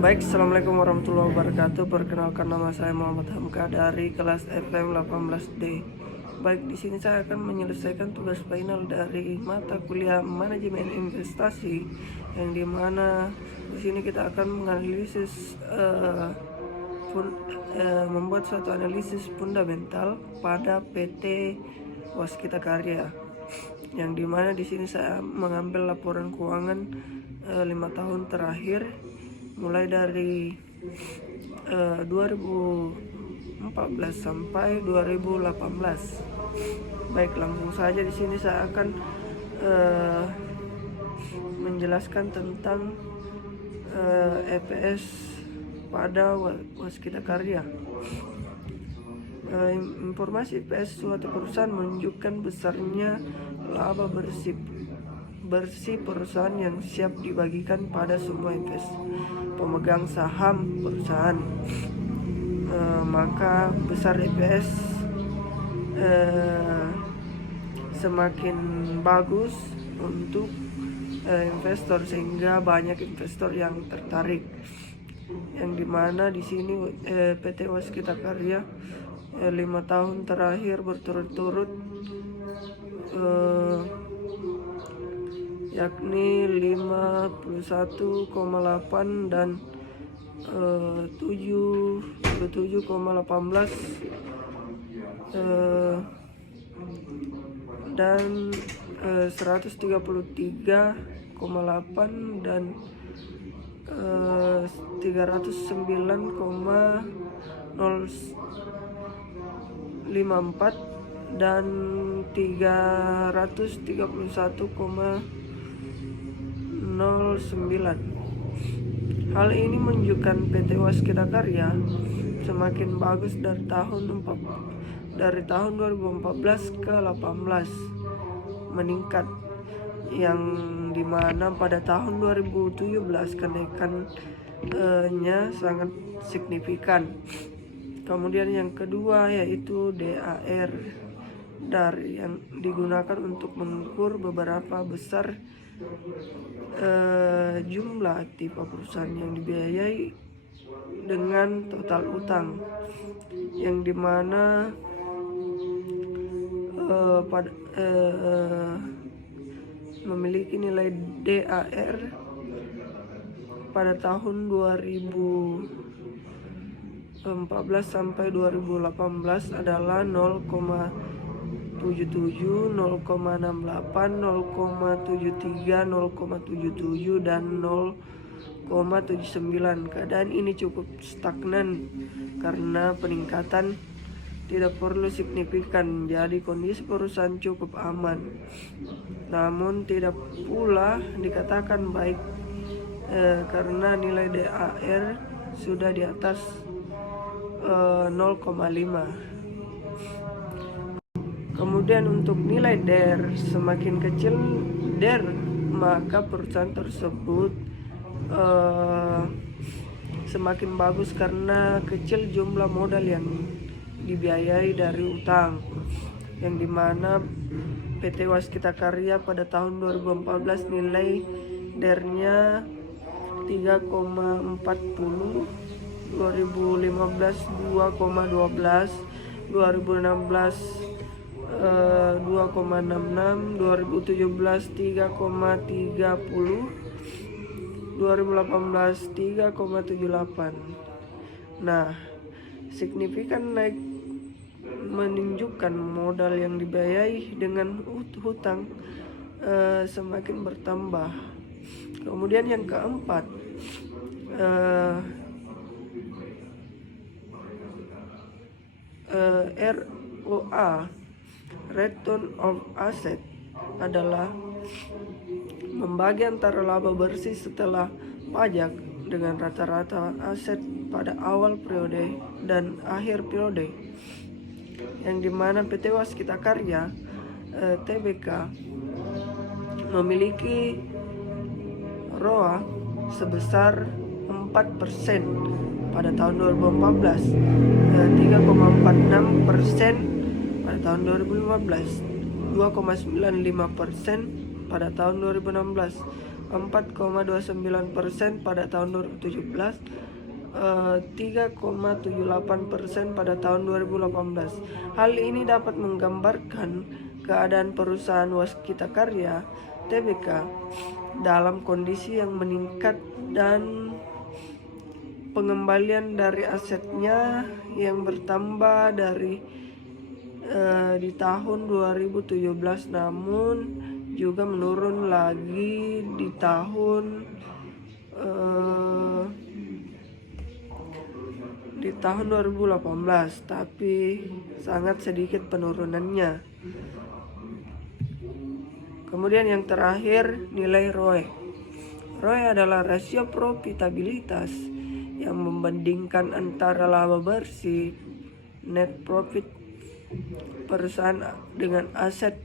Baik, assalamualaikum warahmatullahi wabarakatuh. Perkenalkan, nama saya Muhammad Hamka dari kelas FM 18D. Baik, di sini saya akan menyelesaikan tugas final dari mata kuliah manajemen investasi, yang dimana di sini kita akan menganalisis membuat suatu analisis fundamental pada PT Waskita Karya, yang dimana di sini saya mengambil laporan keuangan 5 tahun terakhir mulai dari 2014 sampai 2018. Baik, langsung saja di sini saya akan menjelaskan tentang EPS pada Waskita Karya. Informasi EPS suatu perusahaan menunjukkan besarnya laba bersih perusahaan yang siap dibagikan pada semua pemegang saham perusahaan. Maka besar EPS semakin bagus untuk investor, sehingga banyak investor yang tertarik, yang dimana di sini PT Waskita Karya 5 tahun terakhir berturut-turut yakni 51,8 dan 77,18 dan 133,8 dan 309,054 dan 331,09. Hal ini menunjukkan PT Waskita Karya semakin bagus dari tahun 2014 ke 18 meningkat, yang dimana pada tahun 2017 kenaikannya sangat signifikan. Kemudian yang kedua yaitu DAR yang digunakan untuk mengukur beberapa besar jumlah aktiva perusahaan yang dibiayai dengan total utang, yang dimana memiliki nilai DAR pada tahun 2014 sampai 2018 adalah 0,77, 0,68, 0,73, 0,77 dan 0,79. Keadaan ini cukup stagnan karena peningkatan tidak perlu signifikan, jadi kondisi perusahaan cukup aman. Namun tidak pula dikatakan baik karena nilai DAR sudah di atas 0,5. Kemudian untuk nilai DAR, semakin kecil DAR maka perusahaan tersebut semakin bagus karena kecil jumlah modal yang dibiayai dari utang, yang dimana PT Waskita Karya pada tahun 2014 nilai DAR-nya 3,40, 2015 2,12, 2016 2,66, 2017 3,30, 2018 3,78. Nah, signifikan naik menunjukkan modal yang dibiayai dengan hutang semakin bertambah. Kemudian yang keempat, ROA, Return of Asset, adalah membagi antara laba bersih setelah pajak dengan rata-rata aset pada awal periode dan akhir periode, yang dimana PT Waskita Karya TBK memiliki ROA sebesar 4% pada tahun 2014, 3,46% pada tahun 2015, 2,95% pada tahun 2016, 4,29% pada tahun 2017, 3,78% pada tahun 2018. Hal ini dapat menggambarkan keadaan perusahaan Waskita Karya Tbk dalam kondisi yang meningkat dan pengembalian dari asetnya yang bertambah di tahun 2017, namun juga menurun lagi di tahun 2018, tapi sangat sedikit penurunannya. Kemudian yang terakhir, nilai ROE. ROE adalah rasio profitabilitas yang membandingkan antara laba bersih net profit perusahaan dengan aset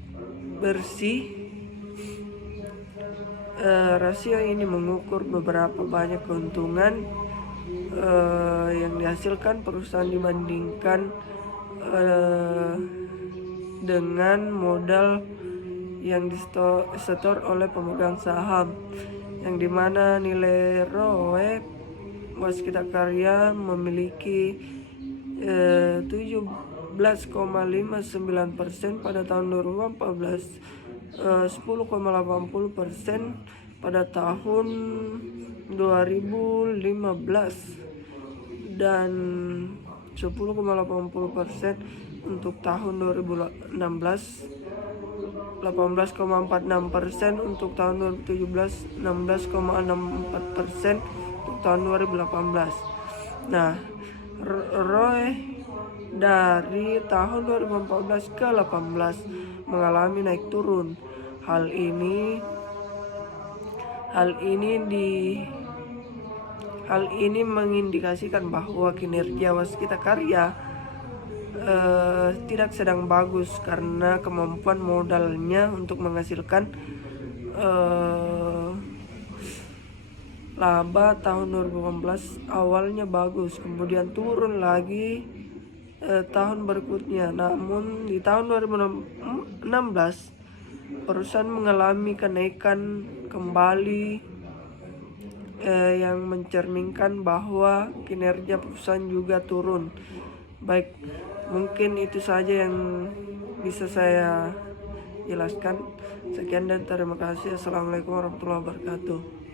bersih. Rasio ini mengukur beberapa banyak keuntungan yang dihasilkan perusahaan dibandingkan dengan modal yang disetor oleh pemegang saham, yang dimana nilai ROE Waskita Karya memiliki 17,59% pada tahun 2014, 10,80% pada tahun 2015, dan 10,80% untuk tahun 2016, 18,46% untuk tahun 2017, 16,64% untuk tahun 2018. Nah, ROE dari tahun 2014 ke 18 mengalami naik turun. Hal ini mengindikasikan bahwa kinerja Waskita Karya tidak sedang bagus karena kemampuan modalnya untuk menghasilkan laba tahun 2018 awalnya bagus, kemudian turun lagi tahun berikutnya. Namun di tahun 2016 perusahaan mengalami kenaikan kembali yang mencerminkan bahwa kinerja perusahaan juga turun. Baik, mungkin itu saja yang bisa saya jelaskan. Sekian dan terima kasih. Assalamualaikum warahmatullahi wabarakatuh.